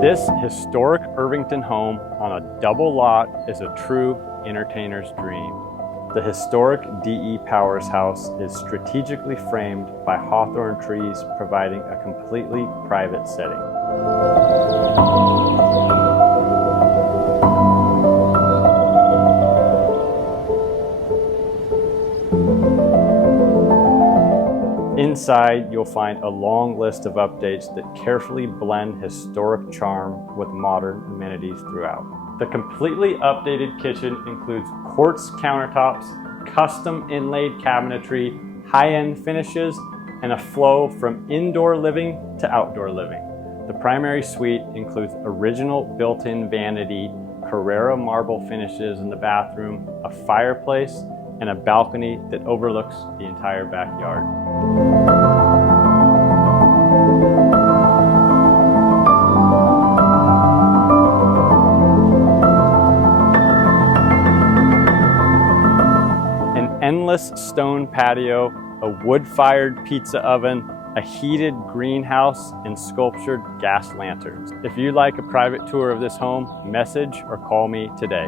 This historic Irvington home on a double lot is a true entertainer's dream. The historic D.E. Powers house is strategically framed by hawthorn trees, providing a completely private setting. Inside, you'll find a long list of updates that carefully blend historic charm with modern amenities throughout. The completely updated kitchen includes quartz countertops, custom inlaid cabinetry, high-end finishes, and a flow from indoor living to outdoor living. The primary suite includes original built-in vanity, Carrara marble finishes in the bathroom, a fireplace, and a balcony that overlooks the entire backyard. An endless stone patio, a wood-fired pizza oven, a heated greenhouse, and sculptured gas lanterns. If you'd like a private tour of this home, message or call me today.